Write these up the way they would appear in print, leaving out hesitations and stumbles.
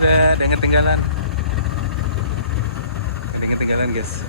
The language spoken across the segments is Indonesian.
ada yang ketinggalan. Ada yang ketinggalan guys.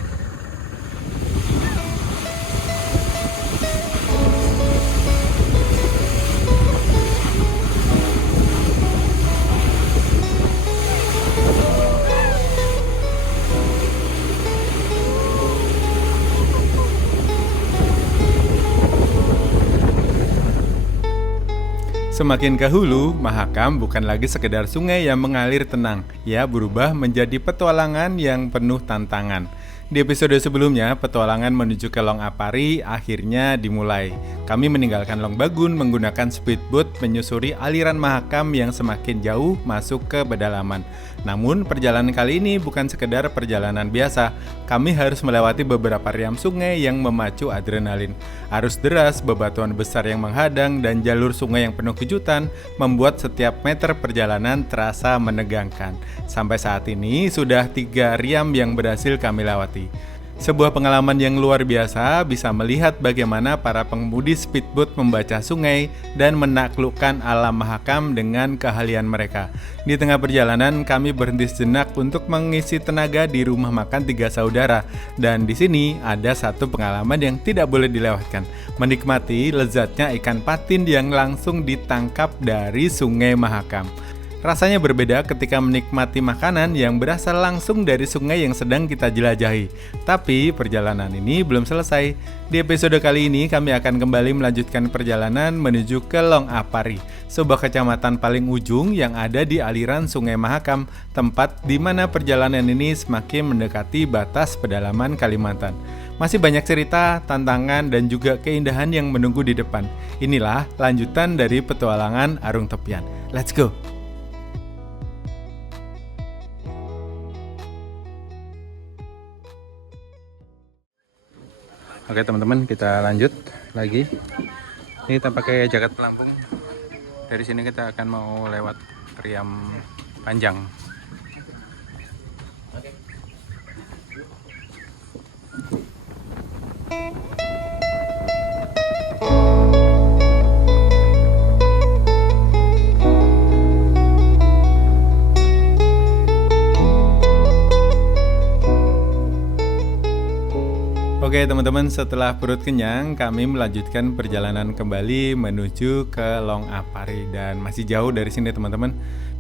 Semakin ke hulu, Mahakam bukan lagi sekedar sungai yang mengalir tenang. Ia berubah menjadi petualangan yang penuh tantangan. Di episode sebelumnya, petualangan menuju ke Long Apari akhirnya dimulai. Kami meninggalkan Long Bagun menggunakan speedboat menyusuri aliran Mahakam yang semakin jauh masuk ke pedalaman. Namun, perjalanan kali ini bukan sekedar perjalanan biasa. Kami harus melewati beberapa riam sungai yang memacu adrenalin. Arus deras, bebatuan besar yang menghadang, dan jalur sungai yang penuh kejutan membuat setiap meter perjalanan terasa menegangkan. Sampai saat ini, sudah 3 riam yang berhasil kami lewati. Sebuah pengalaman yang luar biasa, bisa melihat bagaimana para pengemudi speedboat membaca sungai dan menaklukkan alam Mahakam dengan keahlian mereka. Di tengah perjalanan, kami berhenti sejenak untuk mengisi tenaga di rumah makan 3 saudara. Dan di sini ada satu pengalaman yang tidak boleh dilewatkan. Menikmati lezatnya ikan patin yang langsung ditangkap dari sungai Mahakam. Rasanya berbeda ketika menikmati makanan yang berasal langsung dari sungai yang sedang kita jelajahi. Tapi perjalanan ini belum selesai. Di episode kali ini kami akan kembali melanjutkan perjalanan menuju ke Long Apari, sebuah kecamatan paling ujung yang ada di aliran sungai Mahakam, tempat di mana perjalanan ini semakin mendekati batas pedalaman Kalimantan. Masih banyak cerita, tantangan, dan juga keindahan yang menunggu di depan. Inilah lanjutan dari petualangan Arung Tepian. Let's go! Oke teman-teman, kita lanjut lagi. Ini kita pakai jaket pelampung. Dari sini kita akan mau lewat Riam Panjang. Oke teman-teman, setelah perut kenyang, kami melanjutkan perjalanan kembali menuju ke Long Apari. Dan masih jauh dari sini teman-teman.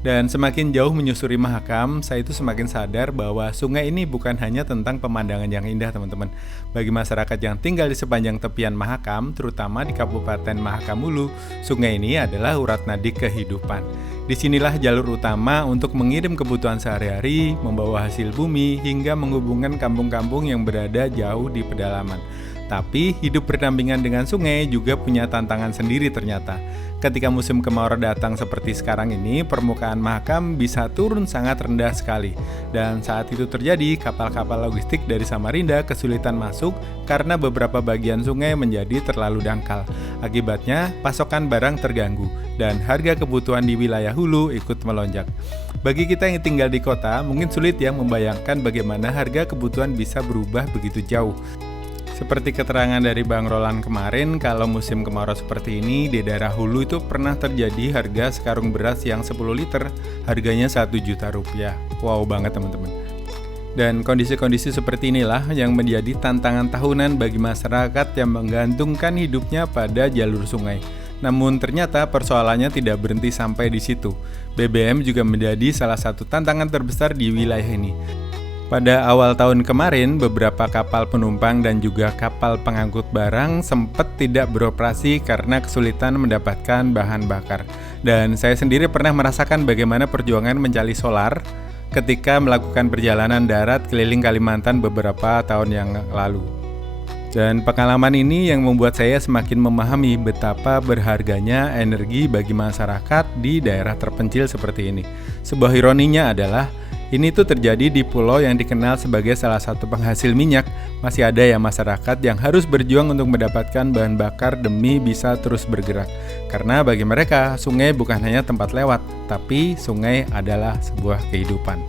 Dan semakin jauh menyusuri Mahakam, saya itu semakin sadar bahwa sungai ini bukan hanya tentang pemandangan yang indah teman-teman. Bagi masyarakat yang tinggal di sepanjang tepian Mahakam, terutama di Kabupaten Mahakam Hulu, sungai ini adalah urat nadi kehidupan. Disinilah jalur utama untuk mengirim kebutuhan sehari-hari, membawa hasil bumi, hingga menghubungkan kampung-kampung yang berada jauh di pedalaman. Tapi hidup berdampingan dengan sungai juga punya tantangan sendiri ternyata. Ketika musim kemarau datang seperti sekarang ini, permukaan Mahakam bisa turun sangat rendah sekali. Dan saat itu terjadi, kapal-kapal logistik dari Samarinda kesulitan masuk karena beberapa bagian sungai menjadi terlalu dangkal. Akibatnya, pasokan barang terganggu dan harga kebutuhan di wilayah hulu ikut melonjak. Bagi kita yang tinggal di kota, mungkin sulit ya membayangkan bagaimana harga kebutuhan bisa berubah begitu jauh. Seperti keterangan dari Bang Roland kemarin, kalau musim kemarau seperti ini di daerah hulu itu pernah terjadi harga sekarung beras yang 10 liter harganya 1 juta rupiah. Wow banget teman-teman. Dan kondisi-kondisi seperti inilah yang menjadi tantangan tahunan bagi masyarakat yang menggantungkan hidupnya pada jalur sungai. Namun ternyata persoalannya tidak berhenti sampai di situ. BBM juga menjadi salah satu tantangan terbesar di wilayah ini. Pada awal tahun kemarin, beberapa kapal penumpang dan juga kapal pengangkut barang sempat tidak beroperasi karena kesulitan mendapatkan bahan bakar. Dan saya sendiri pernah merasakan bagaimana perjuangan mencari solar ketika melakukan perjalanan darat keliling Kalimantan beberapa tahun yang lalu. Dan pengalaman ini yang membuat saya semakin memahami betapa berharganya energi bagi masyarakat di daerah terpencil seperti ini. Sebuah ironinya adalah ini tuh terjadi di pulau yang dikenal sebagai salah satu penghasil minyak. Masih ada ya masyarakat yang harus berjuang untuk mendapatkan bahan bakar demi bisa terus bergerak. Karena bagi mereka, sungai bukan hanya tempat lewat, tapi sungai adalah sebuah kehidupan.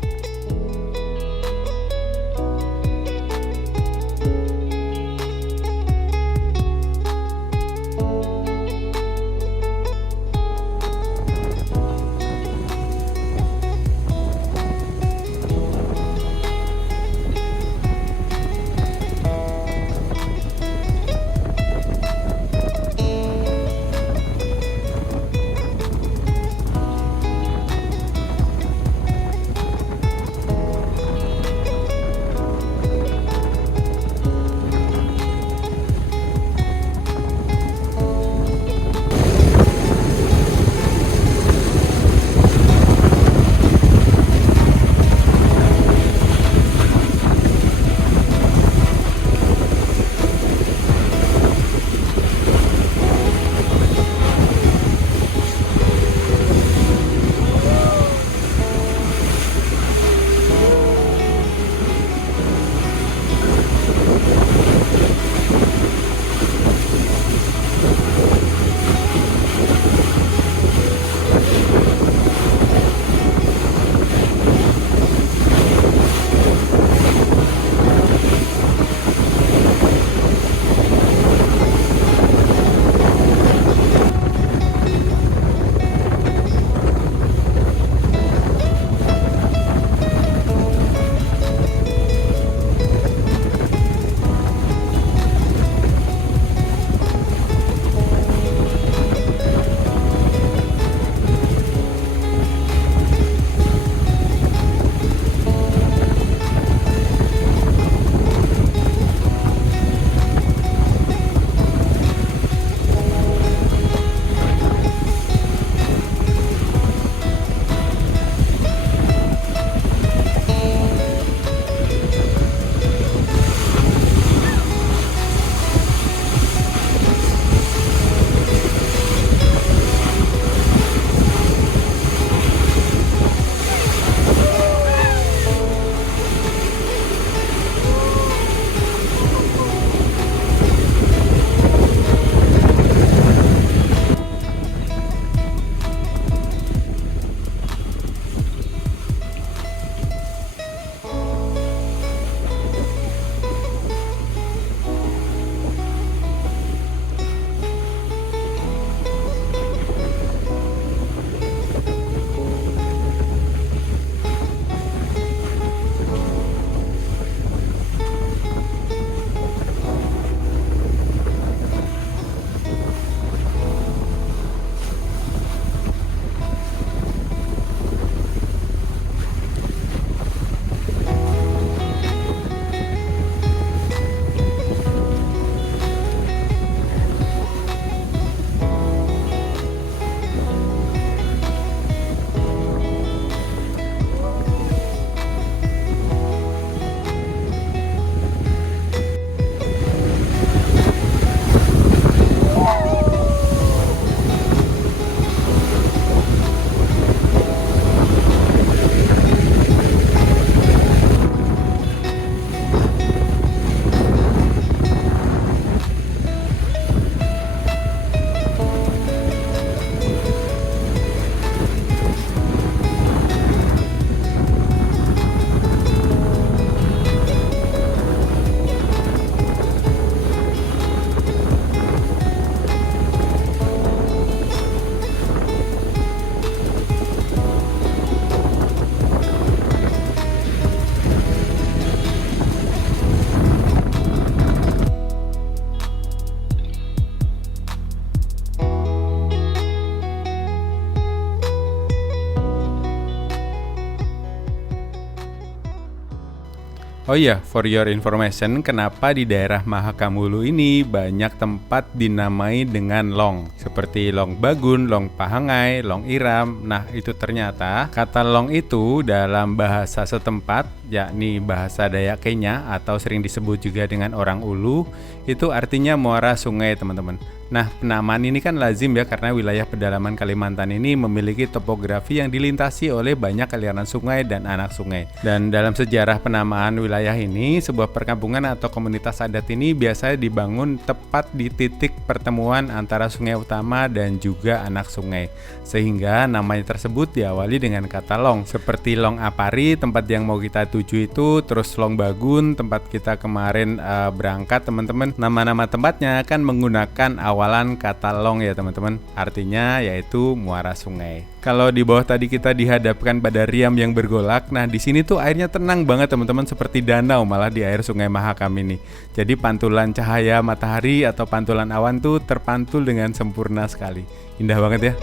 Oh iya, for your information, kenapa di daerah Mahakamulu ini banyak tempat dinamai dengan long, seperti Long Bagun, Long Pahangai, Long Iram. Nah, itu ternyata kata long itu dalam bahasa setempat, yakni bahasa Dayak Kenya atau sering disebut juga dengan orang Ulu, itu artinya muara sungai, teman-teman. Nah, penamaan ini kan lazim ya karena wilayah pedalaman Kalimantan ini memiliki topografi yang dilintasi oleh banyak aliran sungai dan anak sungai. Dan dalam sejarah penamaan wilayah ini, sebuah perkampungan atau komunitas adat ini biasanya dibangun tepat di titik pertemuan antara sungai utama dan juga anak sungai. Sehingga namanya tersebut diawali dengan kata long, seperti Long Apari, tempat yang mau kita tuju itu, terus Long Bagun, tempat kita kemarin berangkat, teman-teman. Nama-nama tempatnya akan menggunakan awalan kata long ya teman-teman, artinya yaitu muara sungai. Kalau di bawah tadi kita dihadapkan pada riam yang bergolak, nah di sini tuh airnya tenang banget teman-teman, seperti danau malah di air Sungai Mahakam ini. Jadi pantulan cahaya matahari atau pantulan awan tuh terpantul dengan sempurna sekali. Indah banget ya.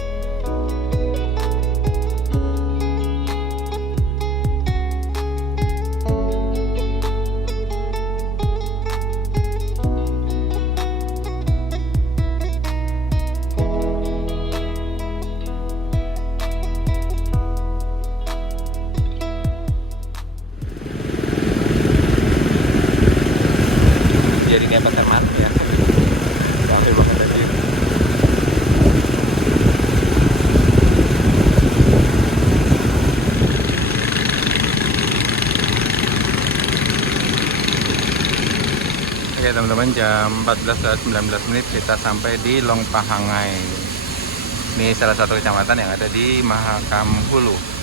Jadi kayak peseman ya. Capek banget tadi. Oke teman-teman, jam 14.19 kita sampai di Long Pahangai. Ini salah satu kecamatan yang ada di Mahakam Hulu.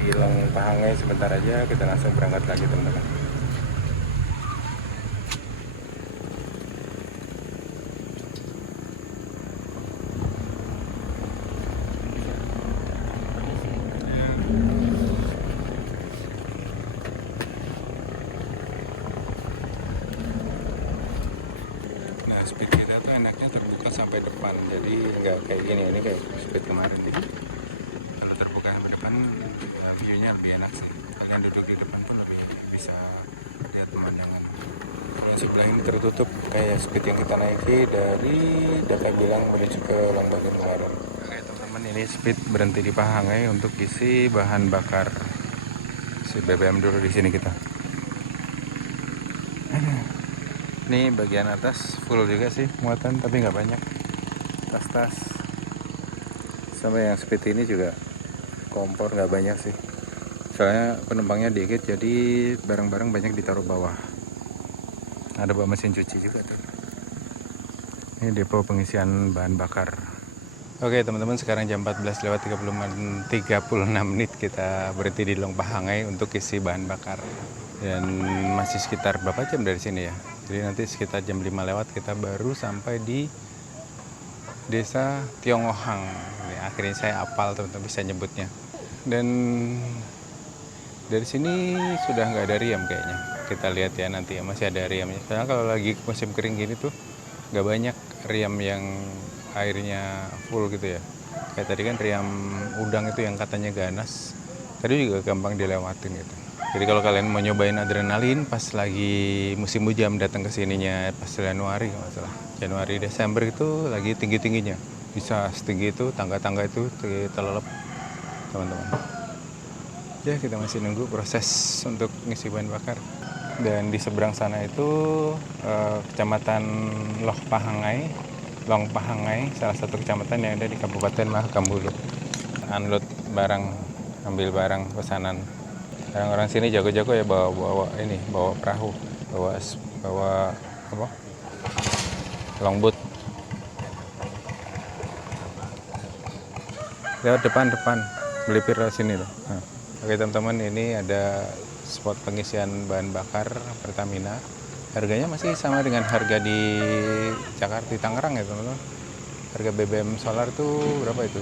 Di Long Pahangai sebentar aja, kita langsung berangkat lagi teman-teman. Nah, speed kita tuh enaknya terbuka sampai depan, jadi nggak kayak gini, ini kayak speed kemarin gitu. Kalau terbuka sampai depan, view-nya lebih enak sih. Kalian duduk di depan pun lebih bisa lihat pemandangan. Kalau yang sebelah ini tertutup, kayak speed yang kita naiki dari Dakai Bilang menuju ke Long Bagun kemarin. Oke teman-teman, ini speed berhenti di Pahangai untuk isi bahan bakar si BBM dulu di sini kita. Ini bagian atas full juga sih muatan, tapi nggak banyak. Tas-tas sampai yang speed ini juga kompor nggak banyak sih, soalnya penumpangnya dikit, jadi barang-barang banyak ditaruh bawah. Ada bawa mesin cuci juga tuh. Ini depo pengisian bahan bakar. Oke teman-teman, sekarang jam 14.36 kita berhenti di Long Pahangai untuk isi bahan bakar. Dan masih sekitar berapa jam dari sini ya, jadi nanti sekitar jam 5 lewat kita baru sampai di Desa Tionggohang. Akhirnya saya hafal teman-teman, bisa nyebutnya. Dan dari sini sudah nggak ada riam kayaknya. Kita lihat ya nanti ya, masih ada riamnya. Karena kalau lagi musim kering gini tuh nggak banyak riam yang airnya full gitu ya. Kayak tadi kan riam udang itu yang katanya ganas, tadi juga gampang dilewatin gitu. Jadi kalau kalian mau nyobain adrenalin pas lagi musim hujan, datang ke sininya pas Januari kalau nggak salah. Januari Desember itu lagi tinggi-tingginya. Bisa setinggi itu, tangga-tangga itu telelep teman-teman. Ya kita masih nunggu proses untuk ngisi bahan bakar. Dan di seberang sana itu kecamatan Long Pahangai, salah satu kecamatan yang ada di Kabupaten Mahakam Hulu. Unload barang, ambil barang pesanan. Orang-orang sini jago-jago ya bawa perahu, bawa apa? Longboat. Lewat depan, melipir ke sini loh. Nah. Oke teman-teman, ini ada spot pengisian bahan bakar Pertamina. Harganya masih sama dengan harga di Jakarta, di Tangerang ya teman-teman. Harga BBM solar tuh berapa itu?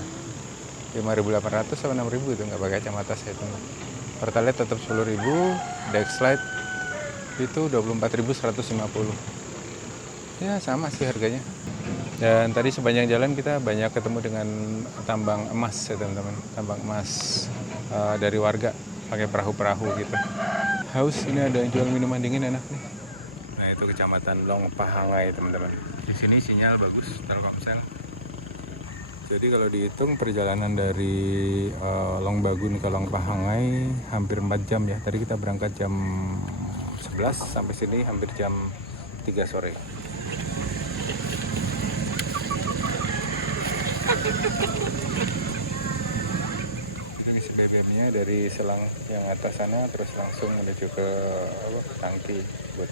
5.800 sama 6.000 itu nggak pakai kacamata saya itu. Pertalite tetap 10.000, Dexlite itu 24.150. Ya sama sih harganya. Dan tadi sepanjang jalan kita banyak ketemu dengan tambang emas ya teman-teman, tambang emas dari warga pakai perahu-perahu gitu. Haus, ini ada yang jual minuman dingin enak nih. Nah itu kecamatan Long Pahangai teman-teman. Di sini sinyal bagus Telkomsel. Jadi kalau dihitung perjalanan dari Long Bagun ke Long Pahangai hampir 4 jam ya. Tadi kita berangkat jam 11 sampai sini hampir jam 3 sore. Ini si BBM-nya dari selang yang atas sana terus langsung menuju ke tangki buat.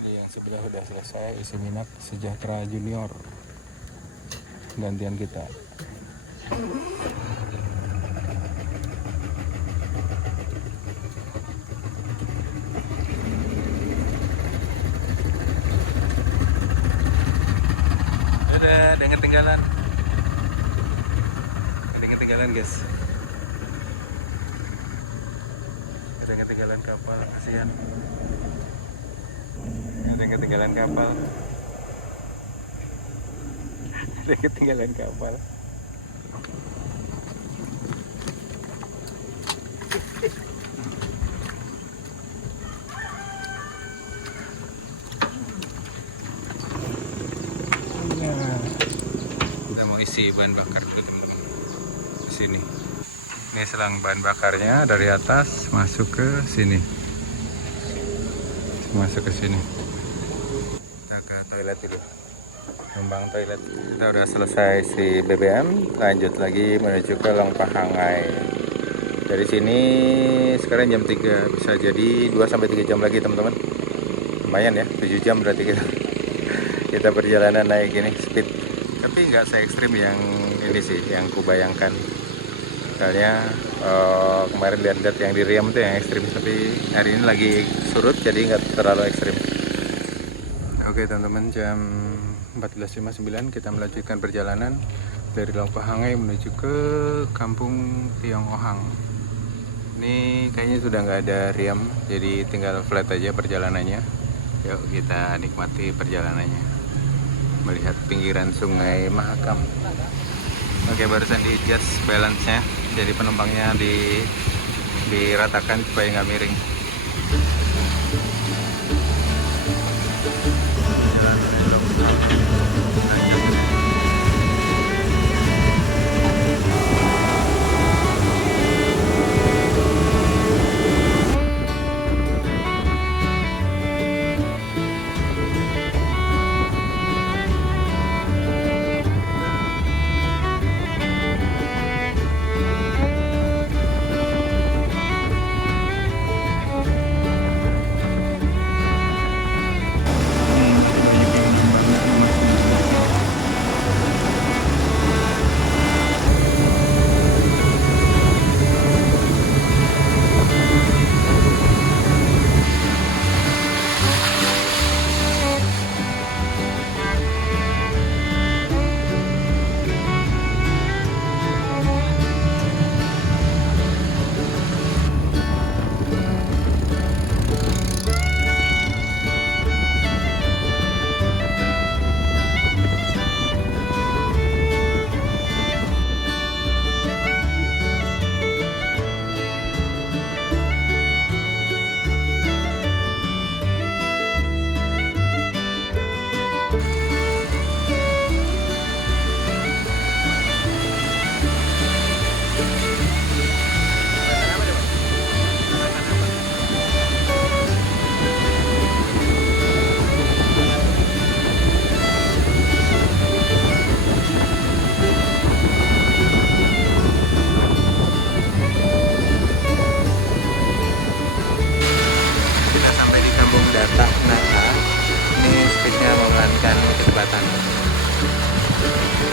Ini yang sebelah sudah selesai isi minyak Sejahtera Junior. Gantian kita. Ada yang ketinggalan. Ada yang ketinggalan guys. Ada yang ketinggalan kapal, kasihan. Ada yang ketinggalan kapal. Ada yang ketinggalan kapal. Kita mau isi bahan bakar dulu teman-teman. Di sini. Ini selang bahan bakarnya dari atas masuk ke sini. Masuk ke sini. Kita ke toilet dulu. Numpang toilet. Kita udah selesai si BBM, lanjut lagi menuju ke Long Pahangai. Dari sini sekarang jam 3, bisa jadi 2-3 jam lagi teman-teman. Lumayan ya, 7 jam berarti kita perjalanan naik ini speed. Tapi nggak se ekstrim yang ini sih, yang kubayangkan. Misalnya kemarin lihat-lihat yang di Riam itu yang ekstrim, tapi hari ini lagi surut jadi nggak terlalu ekstrim. Oke teman-teman, jam 14.59 kita melanjutkan perjalanan dari Long Pahangai menuju ke Kampung Tiong Ohang. Ini kayaknya sudah nggak ada Riam, jadi tinggal flat aja perjalanannya. Yuk kita nikmati perjalanannya, melihat pinggiran Sungai Mahakam. Oke, barusan di adjust balance-nya, jadi penumpangnya diratakan supaya nggak miring.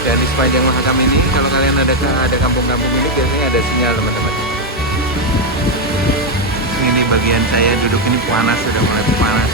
Dan di sepanjang Mahakam ini, kalau kalian ada kampung-kampung ini biasanya ada sinyal teman-teman. Ini di bagian saya duduk ini panas, sudah mulai panas.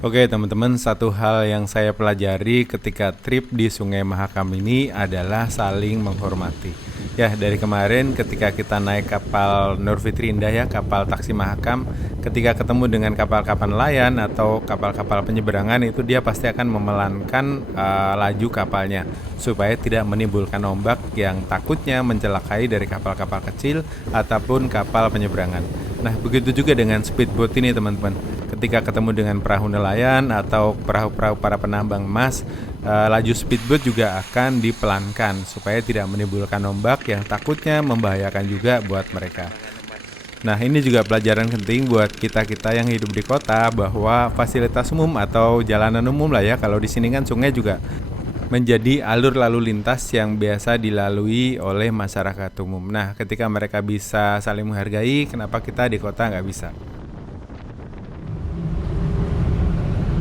Oke teman-teman, satu hal yang saya pelajari ketika trip di Sungai Mahakam ini adalah saling menghormati. Ya, dari kemarin ketika kita naik kapal Nur Fitri Indah ya, kapal taksi Mahakam, ketika ketemu dengan kapal-kapal nelayan atau kapal-kapal penyeberangan itu dia pasti akan memelankan laju kapalnya supaya tidak menimbulkan ombak yang takutnya mencelakai dari kapal-kapal kecil ataupun kapal penyeberangan. Nah, begitu juga dengan speedboat ini teman-teman. Ketika ketemu dengan perahu nelayan atau perahu-perahu para penambang emas, laju speedboat juga akan dipelankan supaya tidak menimbulkan ombak yang takutnya membahayakan juga buat mereka. Nah, ini juga pelajaran penting buat kita-kita yang hidup di kota bahwa fasilitas umum atau jalanan umum lah ya, kalau di sini kan sungai juga menjadi alur lalu lintas yang biasa dilalui oleh masyarakat umum. Nah, ketika mereka bisa saling menghargai, kenapa kita di kota nggak bisa?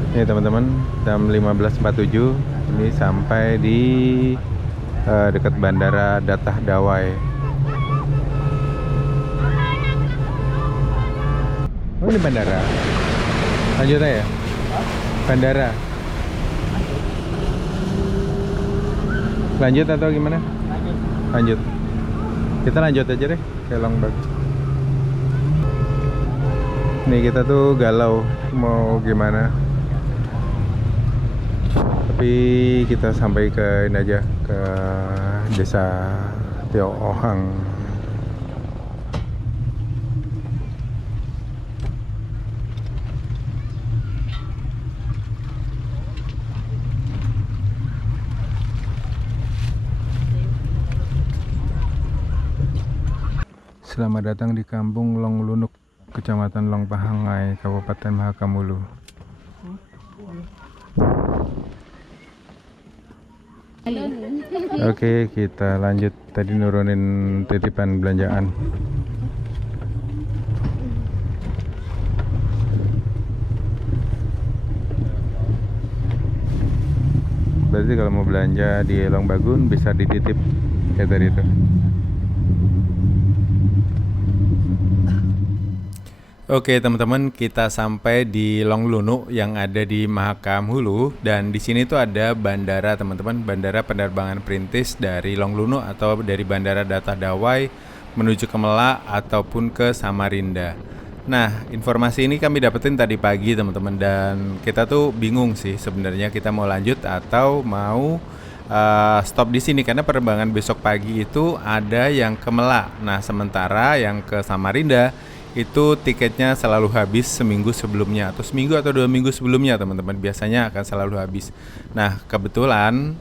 Ini teman-teman, jam 15.47 ini sampai di dekat Bandara Datah Dawai. Oh, ini bandara. Lanjut aja ya? Bandara. Lanjut atau gimana? Lanjut. Kita lanjut aja deh ke Longbag. Nih kita tuh galau mau gimana. Tapi kita sampai ke ini aja, ke desa Tiong Ohang. Selamat datang di Kampung Long Lunuk, Kecamatan Long Pahangai, Kabupaten Mahakam Hulu. Oke, kita lanjut. Tadi nurunin titipan belanjaan. Berarti kalau mau belanja di Long Bagun bisa dititip kayak tadi itu. Oke teman-teman, kita sampai di Long Lunuk yang ada di Mahakam Hulu, dan di sini tuh ada bandara teman-teman, bandara penerbangan perintis dari Long Lunuk atau dari Bandara Datah Dawai menuju ke Melak ataupun ke Samarinda. Nah, informasi ini kami dapetin tadi pagi teman-teman, dan kita tuh bingung sih sebenarnya kita mau lanjut atau mau stop di sini karena penerbangan besok pagi itu ada yang ke Melak. Nah, sementara yang ke Samarinda itu tiketnya selalu habis seminggu sebelumnya atau seminggu atau 2 minggu sebelumnya teman-teman, biasanya akan selalu habis. Nah kebetulan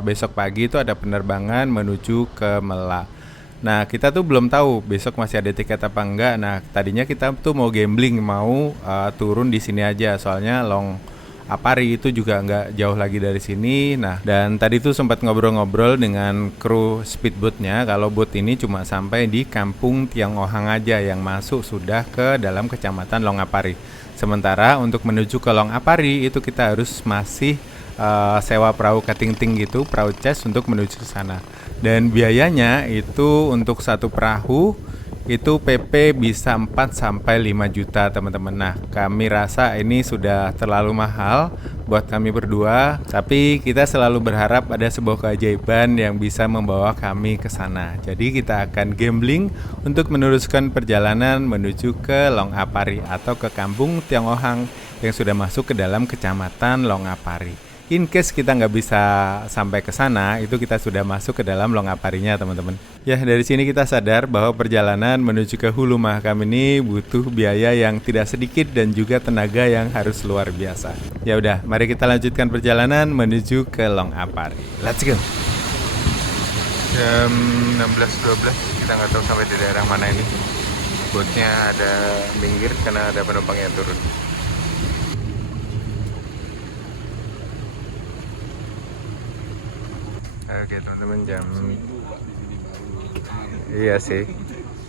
besok pagi itu ada penerbangan menuju ke Melak. Nah kita tuh belum tahu besok masih ada tiket apa enggak. Nah tadinya kita tuh mau gambling, mau turun di sini aja, soalnya Long Apari itu juga nggak jauh lagi dari sini. Nah, dan tadi tuh sempat ngobrol-ngobrol dengan kru speedboatnya. Kalau boat ini cuma sampai di Kampung Tiong Ohang aja, yang masuk sudah ke dalam kecamatan Long Apari. Sementara untuk menuju ke Long Apari itu kita harus masih sewa perahu ketingting gitu, perahu chest untuk menuju ke sana. Dan biayanya itu untuk satu perahu itu PP bisa 4 sampai 5 juta teman-teman. Nah, kami rasa ini sudah terlalu mahal buat kami berdua, tapi kita selalu berharap ada sebuah keajaiban yang bisa membawa kami ke sana. Jadi kita akan gambling untuk meneruskan perjalanan menuju ke Long Apari atau ke Kampung Tiong Ohang yang sudah masuk ke dalam kecamatan Long Apari. In case kita nggak bisa sampai ke sana, itu kita sudah masuk ke dalam Long Aparinya teman-teman. Ya, dari sini kita sadar bahwa perjalanan menuju ke Hulu Mahakam ini butuh biaya yang tidak sedikit dan juga tenaga yang harus luar biasa. Ya udah, mari kita lanjutkan perjalanan menuju ke Long Apari. Let's go. Jam 16.12, kita nggak tahu sampai di daerah mana ini. Boatnya ada minggir karena ada penumpang yang turun. Oke teman-teman, jam iya sih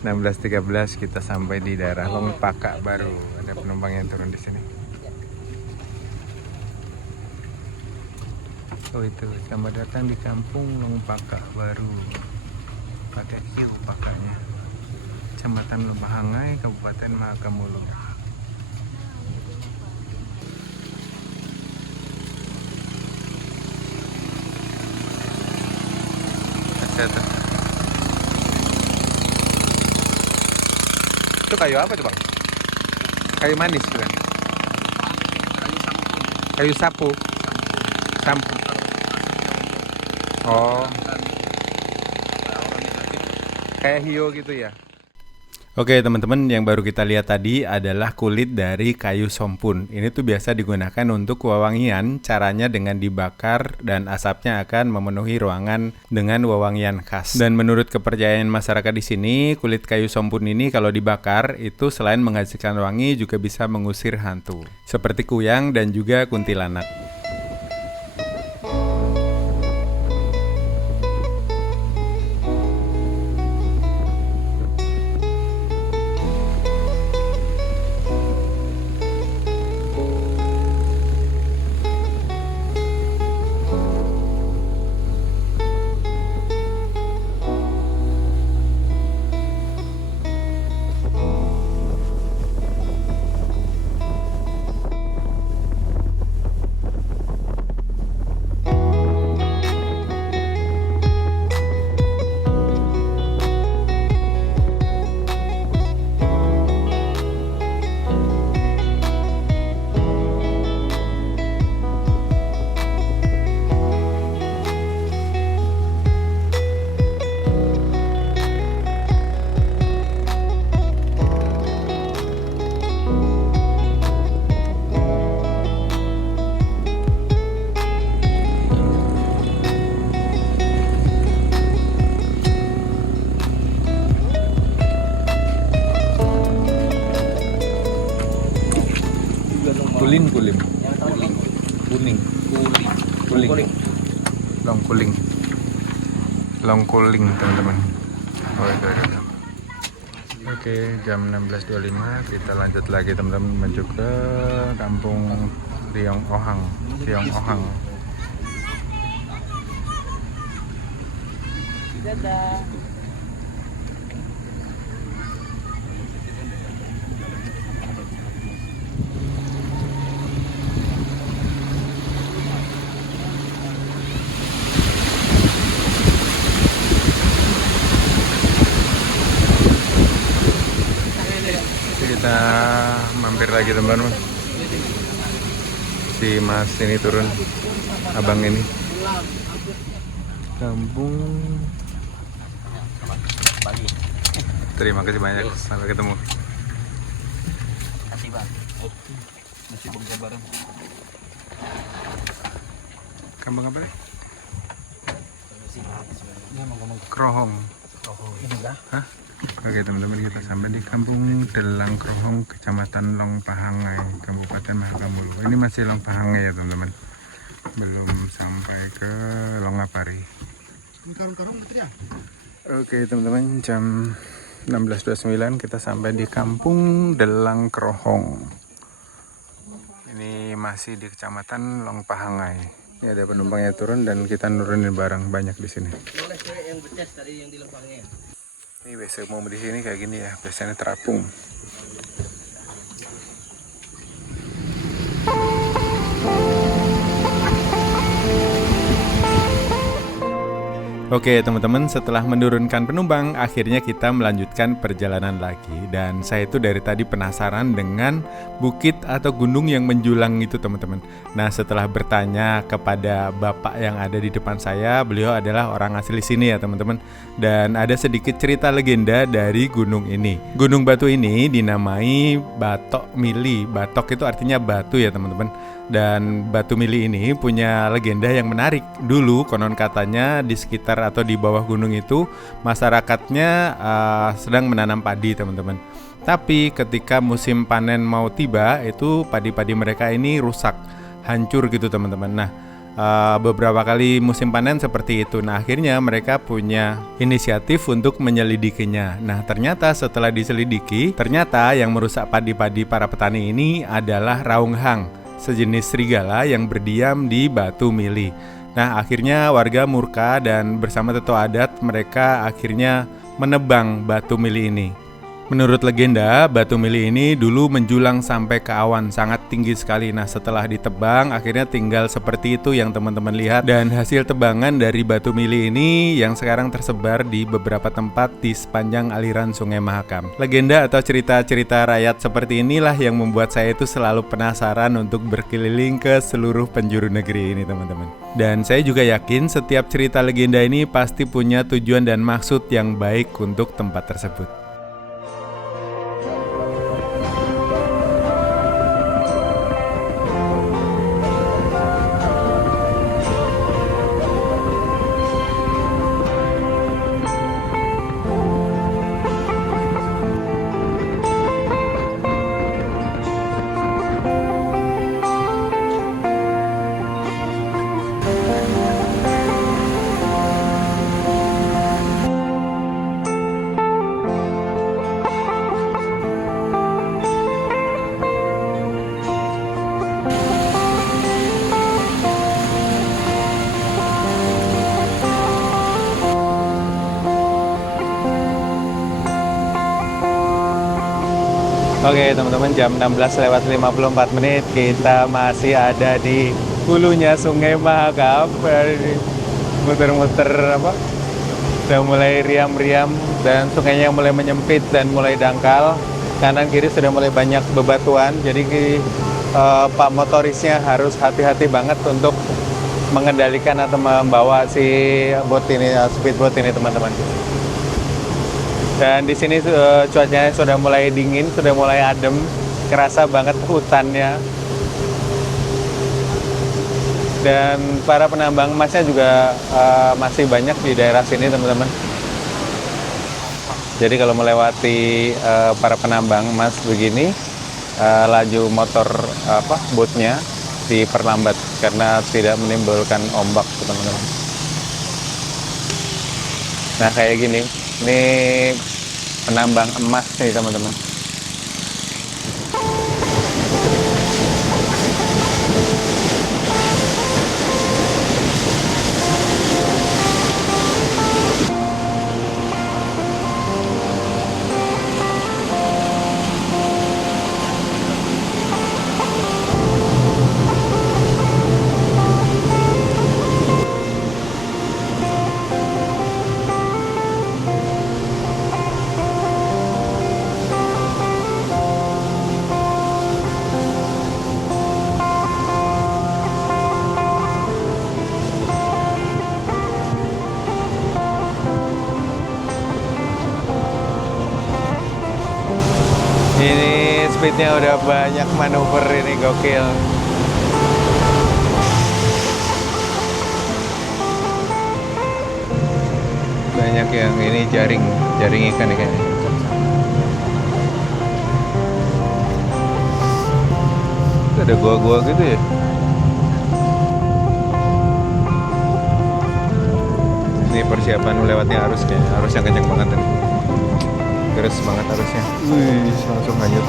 16.13 kita sampai di daerah Long Paka baru ada penumpang yang turun di sini. Oh itu, selamat datang di Kampung Long Paka baru, pakai Q pakanya, Kecamatan Long Pahangai, Kabupaten Mahakam Hulu. tuh. Itu kayu apa tuh, Bang? Kayu manis bukan? Kayu sapu. Sampu. Oh. Kayak hio gitu ya. Oke teman-teman, yang baru kita lihat tadi adalah kulit dari kayu sompun. Ini tuh biasa digunakan untuk wewangian. Caranya dengan dibakar dan asapnya akan memenuhi ruangan dengan wewangian khas. Dan menurut kepercayaan masyarakat di sini, kulit kayu sompun ini kalau dibakar itu selain menghasilkan wangi juga bisa mengusir hantu, seperti kuyang dan juga kuntilanak. Kuling. Long kuling teman-teman. Oh, itu. Oke, jam 16.25 kita lanjut lagi teman-teman menuju ke kampung Tiong Ohang. Dadah. Kita mampir lagi teman-teman. Si Mas ini turun, abang ini. Kampung. Terima kasih banyak. Sampai ketemu. Kasih bang. Masih bongkar bareng. Kampung apa nih? Krohong. Hah? Oke teman-teman, kita sampai di Kampung Delang Krohong, Kecamatan Longpahangai, Kabupaten Mahakam Ulu. Ini masih Longpahangai ya teman-teman, belum sampai ke Longapari. Oke teman-teman, jam 16.29 kita sampai di Kampung Delang Krohong. Ini masih di Kecamatan Longpahangai. Ini ada penumpangnya turun dan kita nurunin barang banyak di sini. Ini biasa mau di sini kayak gini ya, biasanya terapung. Oke teman-teman, setelah menurunkan penumpang, akhirnya kita melanjutkan perjalanan lagi. Dan saya itu dari tadi penasaran dengan bukit atau gunung yang menjulang itu teman-teman. Nah setelah bertanya kepada bapak yang ada di depan saya, beliau adalah orang asli sini ya teman-teman. Dan ada sedikit cerita legenda dari gunung ini. Gunung batu ini dinamai Batok Mili. Batok itu artinya batu ya teman-teman. Dan Batu Mili ini punya legenda yang menarik. Dulu konon katanya di sekitar atau di bawah gunung itu masyarakatnya sedang menanam padi teman-teman. Tapi ketika musim panen mau tiba, itu padi-padi mereka ini rusak, hancur gitu teman-teman. Nah beberapa kali musim panen seperti itu. Nah akhirnya mereka punya inisiatif untuk menyelidikinya. Nah ternyata setelah diselidiki, ternyata yang merusak padi-padi para petani ini adalah raunghang, sejenis serigala yang berdiam di Batu Mili. Nah akhirnya warga murka dan bersama tetua adat mereka akhirnya menebang Batu Mili ini. Menurut legenda, batu mili ini dulu menjulang sampai ke awan, sangat tinggi sekali. Nah, setelah ditebang, akhirnya tinggal seperti itu yang teman-teman lihat. Dan hasil tebangan dari batu mili ini yang sekarang tersebar di beberapa tempat di sepanjang aliran Sungai Mahakam. Legenda atau cerita-cerita rakyat seperti inilah yang membuat saya itu selalu penasaran untuk berkeliling ke seluruh penjuru negeri ini, teman-teman. Dan saya juga yakin setiap cerita legenda ini pasti punya tujuan dan maksud yang baik untuk tempat tersebut. Oke teman-teman, jam 16:54 kita masih ada di hulunya Sungai Mahakam. Muter-muter apa? Sudah mulai riam-riam dan sungainya mulai menyempit dan mulai dangkal. Kanan kiri sudah mulai banyak bebatuan. Jadi Pak motorisnya harus hati-hati banget untuk mengendalikan atau membawa si boat ini, speedboat ini, teman-teman. Dan di sini cuacanya sudah mulai dingin, sudah mulai adem, kerasa banget hutannya. Dan para penambang emasnya juga masih banyak di daerah sini, teman-teman. Jadi kalau melewati para penambang emas begini, laju motor boatnya diperlambat karena tidak menimbulkan ombak, teman-teman. Nah kayak gini, ini penambang emas nih, teman-teman. Ini speednya udah banyak manuver, ini gokil. Banyak yang ini jaring ikan nih kayaknya. Ada gua-gua gitu ya. Ini persiapan melewati arus kayaknya, arus yang kencang banget tadi. Keras banget arusnya. Wih, langsung hanyut.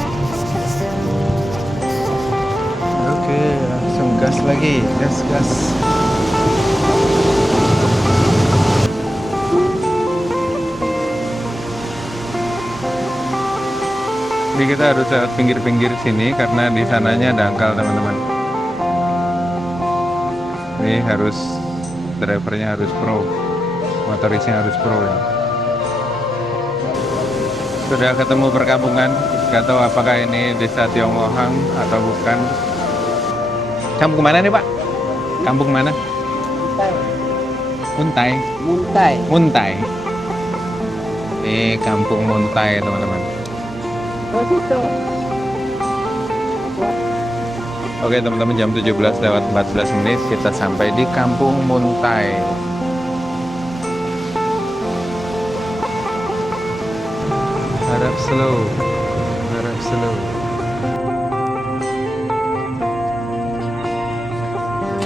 Oke, langsung gas lagi, gas. Jadi kita harus lewat pinggir-pinggir sini karena di sananya dangkal, teman-teman. Ini harus drivernya harus pro, motorisnya harus pro ya. Sudah ketemu perkampungan, nggak tahu apakah ini desa Tionglohang atau bukan. Kampung mana nih Pak? Kampung mana? Muntai. Muntai. Ini Kampung Muntai, teman-teman. Oke teman-teman, jam 17:14 kita sampai di Kampung Muntai. Harap slow.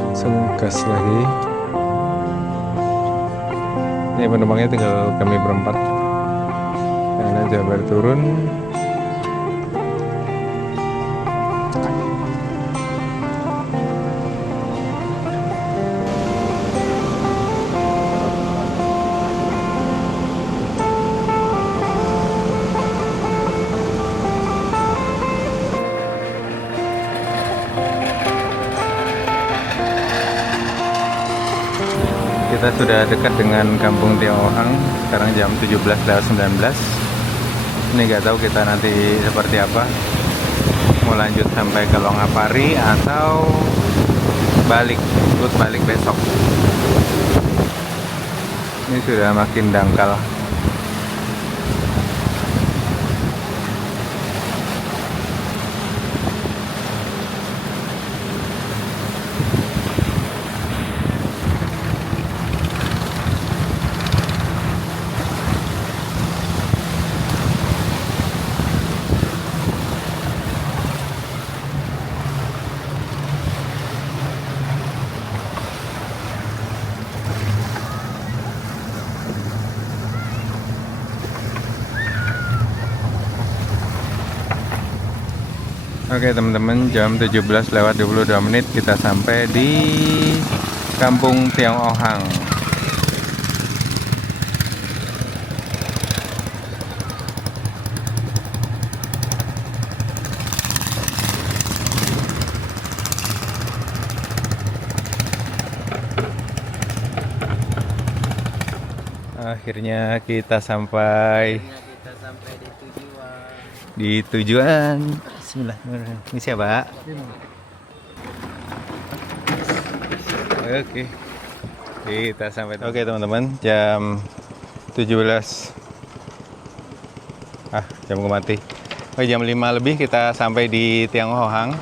Langsung gas lagi. Ini penumpangnya tinggal kami berempat. Karena Jabar turun. sudah dekat dengan Kampung Tionghoang. Sekarang jam 17:19. Ini nggak tahu kita nanti seperti apa. Mau lanjut sampai ke Longapari atau balik besok. Ini sudah makin dangkal. Oke teman-teman, jam 17:22 kita sampai di Kampung Tionghoang. Akhirnya kita sampai di tujuan. Bismillahirrahmanirrahim. Ini siapa? Oke. Kita sampai. Oke teman-teman, jam 17. Jam mati. Jam 5 lebih kita sampai di Tionghoang.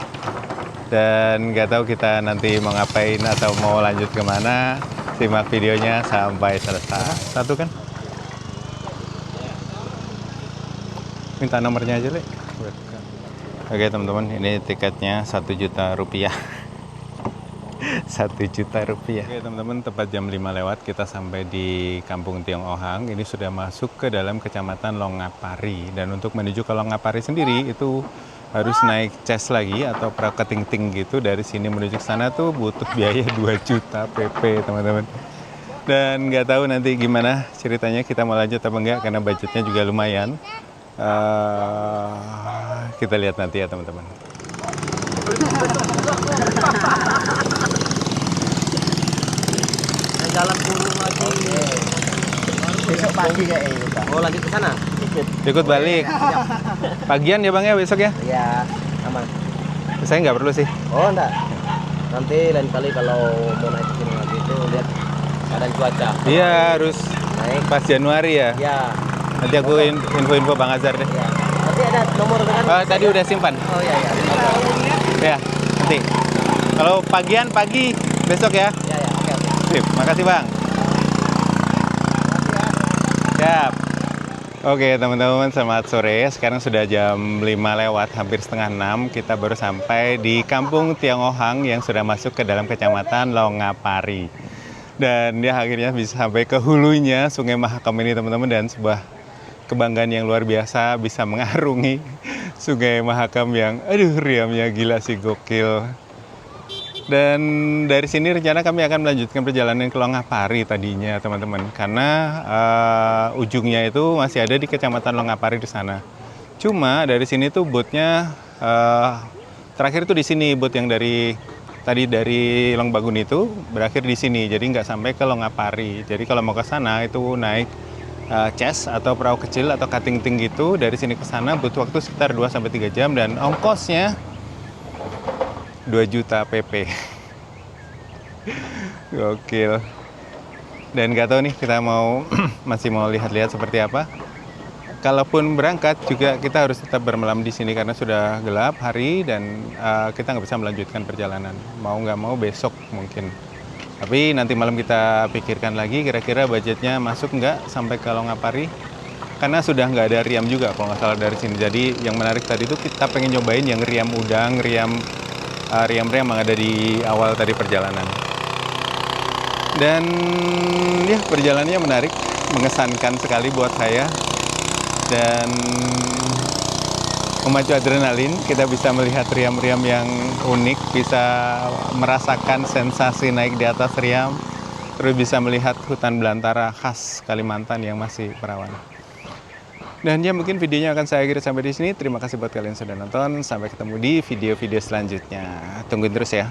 Dan nggak tahu kita nanti mau ngapain atau mau lanjut kemana. Simak videonya sampai selesai. Satu kan? Minta nomornya aja, Le. Oke teman-teman, ini tiketnya 1 juta rupiah. 1 juta rupiah. Oke teman-teman, tepat jam 5 lewat kita sampai di Kampung Tionghoang. Ini sudah masuk ke dalam kecamatan Longapari. Dan untuk menuju ke Longapari sendiri itu harus naik ces lagi atau perahu keting-ting gitu. Dari sini menuju ke sana tuh butuh biaya 2 juta PP teman-teman. Dan nggak tahu nanti gimana ceritanya, kita mau lanjut apa enggak karena budgetnya juga lumayan. Kita lihat nanti ya teman-teman. Jalan turun lagi. Besok pagi kayak Oh, lanjut ke sana? Ikut balik. Pagian ya Bang ya besok ya? Iya, aman. Saya nggak perlu sih. Oh, enggak. Nanti lain kali kalau mau naik ke sini lagi itu lihat keadaan cuaca. Iya, harus naik pas Januari ya. Iya. Nanti aku info Bang Azhar deh. Iya. Nanti ada nomor kan? Tadi udah simpan. Oh iya iya. Ya, nanti. Kalau pagian pagi besok ya. Iya iya, oke oke. Sip, makasih Bang. Siap. Oke teman-teman, selamat sore. Sekarang sudah jam 5 lewat, hampir setengah 6. Kita baru sampai di Kampung Tionghoang yang sudah masuk ke dalam kecamatan Longapari. Dan dia akhirnya bisa sampai ke hulunya Sungai Mahakam ini teman-teman. Dan sebuah kebanggaan yang luar biasa bisa mengarungi Sungai Mahakam yang riamnya gila sih, gokil. Dan dari sini rencana kami akan melanjutkan perjalanan ke Longapari tadinya teman-teman, karena ujungnya itu masih ada di kecamatan Longapari di sana. Cuma dari sini tuh bootnya terakhir tuh di sini, boot yang dari Longbagun itu berakhir di sini, jadi nggak sampai ke Longapari. Jadi kalau mau ke sana itu naik ces atau perahu kecil atau kating-ting gitu. Dari sini ke sana butuh waktu sekitar 2-3 jam dan ongkosnya 2 juta PP. Gokil. Dan nggak tahu nih kita masih mau lihat-lihat seperti apa. Kalaupun berangkat juga kita harus tetap bermalam di sini karena sudah gelap hari dan kita nggak bisa melanjutkan perjalanan. Mau nggak mau besok mungkin. Tapi nanti malam kita pikirkan lagi kira-kira budgetnya masuk nggak sampai ke Longapari. Karena sudah nggak ada riam juga kalau nggak salah dari sini. Jadi yang menarik tadi itu kita pengen nyobain yang riam udang, riam yang ada di awal tadi perjalanan. Dan ya perjalanannya menarik, mengesankan sekali buat saya. Dan memacu adrenalin, kita bisa melihat riam-riam yang unik, bisa merasakan sensasi naik di atas riam, terus bisa melihat hutan belantara khas Kalimantan yang masih perawan. Dan ya mungkin videonya akan saya akhiri sampai di sini. Terima kasih buat kalian yang sudah nonton. Sampai ketemu di video-video selanjutnya. Tungguin terus ya.